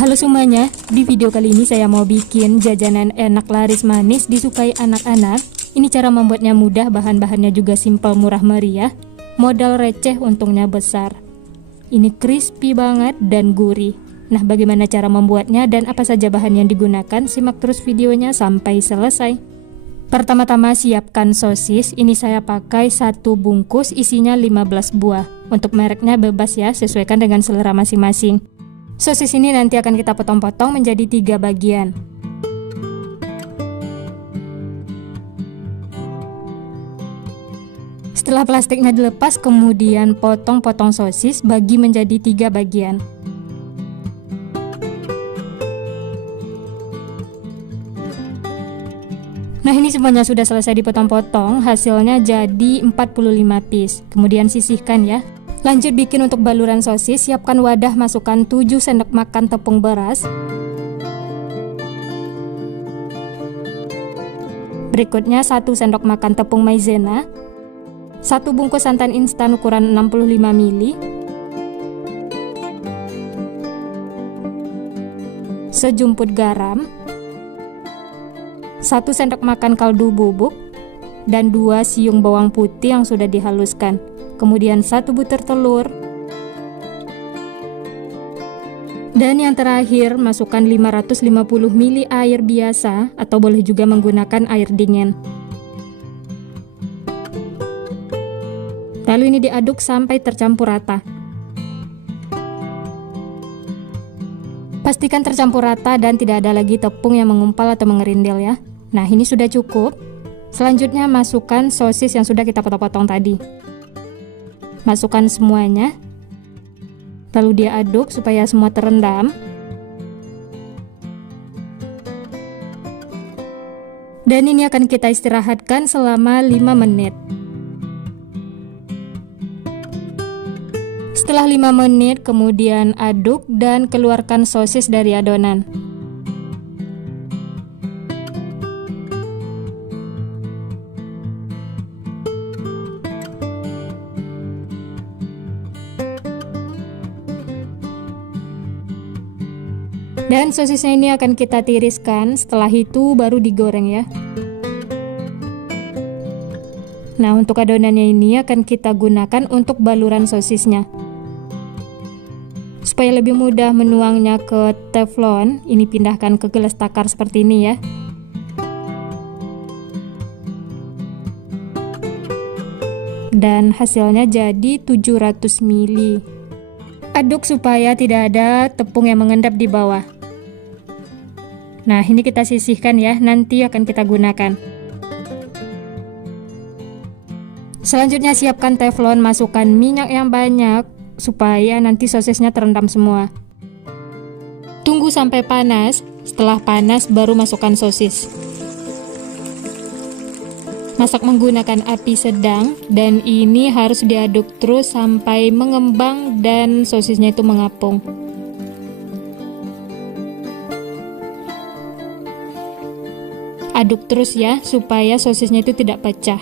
Halo semuanya, di video kali ini saya mau bikin jajanan enak laris manis disukai anak-anak. Ini cara membuatnya mudah, bahan-bahannya juga simpel, murah meriah. Modal receh, untungnya besar. Ini crispy banget dan gurih. Nah, bagaimana cara membuatnya dan apa saja bahan yang digunakan? Simak terus videonya sampai selesai. Pertama-tama siapkan sosis. Ini saya pakai 1 bungkus, isinya 15 buah. Untuk mereknya bebas ya, sesuaikan dengan selera masing-masing. Sosis ini nanti akan kita potong-potong menjadi 3 bagian. Setelah plastiknya dilepas, kemudian potong-potong sosis bagi menjadi 3 bagian. Nah, ini semuanya sudah selesai dipotong-potong, hasilnya jadi 45 piece. Kemudian sisihkan ya. Lanjut bikin untuk baluran sosis. Siapkan wadah, masukkan 7 sendok makan tepung beras. Berikutnya 1 sendok makan tepung maizena, 1 bungkus santan instan ukuran 65 ml, sejumput garam, 1 sendok makan kaldu bubuk, dan 2 siung bawang putih yang sudah dihaluskan. Kemudian 1 butir telur. Dan yang terakhir, masukkan 550 ml air biasa atau boleh juga menggunakan air dingin. Lalu ini diaduk sampai tercampur rata. Pastikan tercampur rata dan tidak ada lagi tepung yang mengumpal atau mengerindil ya. Nah, ini sudah cukup. Selanjutnya masukkan sosis yang sudah kita potong-potong tadi. Masukkan semuanya, lalu diaduk supaya semua terendam. Dan ini akan kita istirahatkan selama 5 menit. Setelah 5 menit, kemudian aduk dan keluarkan sosis dari adonan. Dan sosisnya ini akan kita tiriskan, setelah itu baru digoreng ya. Nah, untuk adonannya ini akan kita gunakan untuk baluran sosisnya. Supaya lebih mudah menuangnya ke teflon, ini pindahkan ke gelas takar seperti ini ya. Dan hasilnya jadi 700 ml. Aduk supaya tidak ada tepung yang mengendap di bawah. Nah, ini kita sisihkan ya, nanti akan kita gunakan. Selanjutnya siapkan teflon, masukkan minyak yang banyak supaya nanti sosisnya terendam semua. Tunggu sampai panas, setelah panas baru masukkan sosis. Masak menggunakan api sedang dan ini harus diaduk terus sampai mengembang dan sosisnya itu mengapung. Aduk terus ya, supaya sosisnya itu tidak pecah.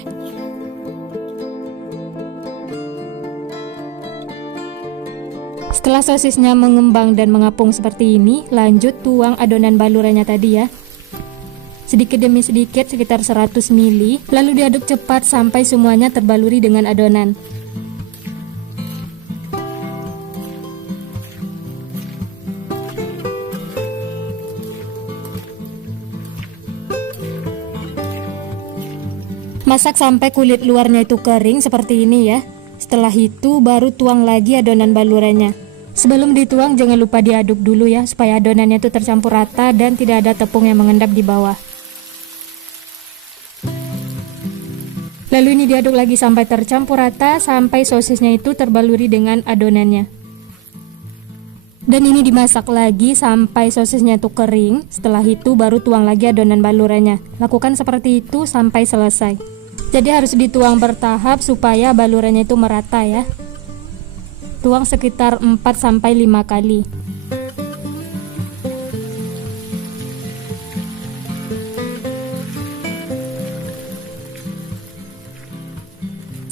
Setelah sosisnya mengembang dan mengapung seperti ini, lanjut tuang adonan balurannya tadi ya. Sedikit demi sedikit, sekitar 100 ml, lalu diaduk cepat sampai semuanya terbaluri dengan adonan. Masak sampai kulit luarnya itu kering seperti ini ya. Setelah itu baru tuang lagi adonan balurannya. Sebelum dituang jangan lupa diaduk dulu ya, supaya adonannya itu tercampur rata dan tidak ada tepung yang mengendap di bawah. Lalu ini diaduk lagi sampai tercampur rata, sampai sosisnya itu terbaluri dengan adonannya. Dan ini dimasak lagi sampai sosisnya itu kering. Setelah itu baru tuang lagi adonan balurannya. Lakukan seperti itu sampai selesai. Jadi harus dituang bertahap supaya balurannya itu merata ya. Tuang sekitar 4-5 kali.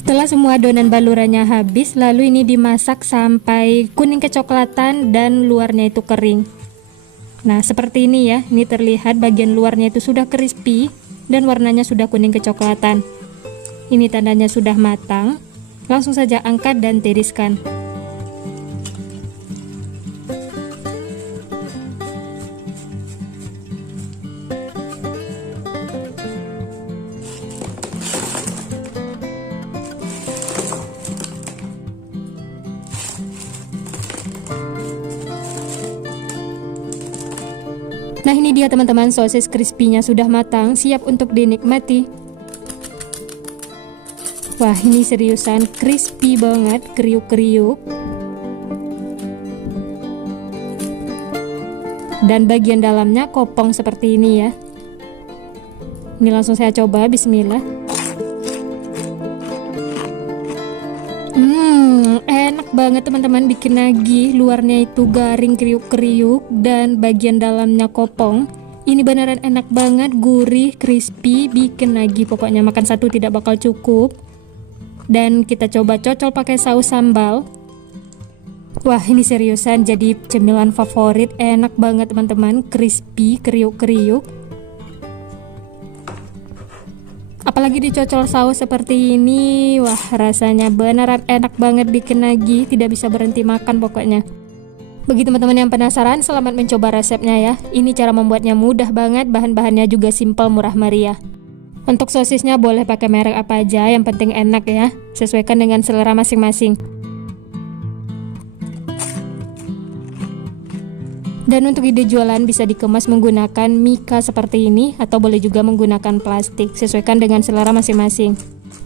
Setelah semua adonan balurannya habis, lalu ini dimasak sampai kuning kecoklatan dan luarnya itu kering. Nah, seperti ini ya. Ini terlihat bagian luarnya itu sudah crispy dan warnanya sudah kuning kecoklatan. Ini tandanya sudah matang. Langsung saja angkat dan tiriskan. Nah, ini dia teman-teman, sosis crispy-nya sudah matang, siap untuk dinikmati. Wah, ini seriusan crispy banget, kriuk-kriuk. Dan bagian dalamnya kopong seperti ini ya. Ini langsung saya coba, bismillah. Enak banget teman-teman, bikin nagih. Luarnya itu garing kriuk-kriuk dan bagian dalamnya kopong. Ini beneran enak banget, gurih, crispy, bikin nagih. Pokoknya makan satu tidak bakal cukup. Dan kita coba cocol pakai saus sambal. Wah, ini seriusan jadi cemilan favorit. Enak banget teman-teman, crispy, kriuk-kriuk. Apalagi dicocol saus seperti ini, wah rasanya beneran enak banget, bikin nagih, tidak bisa berhenti makan pokoknya. Bagi teman-teman yang penasaran, selamat mencoba resepnya ya. Ini cara membuatnya mudah banget, bahan-bahannya juga simple, murah meriah. Untuk sosisnya boleh pakai merek apa aja, yang penting enak ya. Sesuaikan dengan selera masing-masing. Dan untuk ide jualan bisa dikemas menggunakan mika seperti ini atau boleh juga menggunakan plastik, sesuaikan dengan selera masing-masing.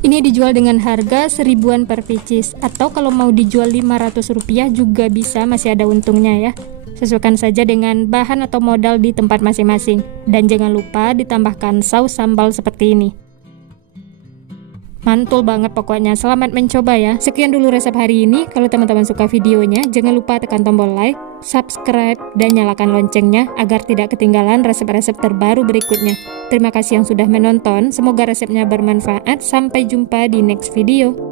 Ini dijual dengan harga 1000-an per pieces, atau kalau mau dijual Rp500 juga bisa, masih ada untungnya ya. Sesuaikan saja dengan bahan atau modal di tempat masing-masing. Dan jangan lupa ditambahkan saus sambal seperti ini. Mantul banget pokoknya, selamat mencoba ya. Sekian dulu resep hari ini. Kalau teman-teman suka videonya, jangan lupa tekan tombol like, subscribe, dan nyalakan loncengnya agar tidak ketinggalan resep-resep terbaru berikutnya. Terima kasih yang sudah menonton, semoga resepnya bermanfaat. Sampai jumpa di next video.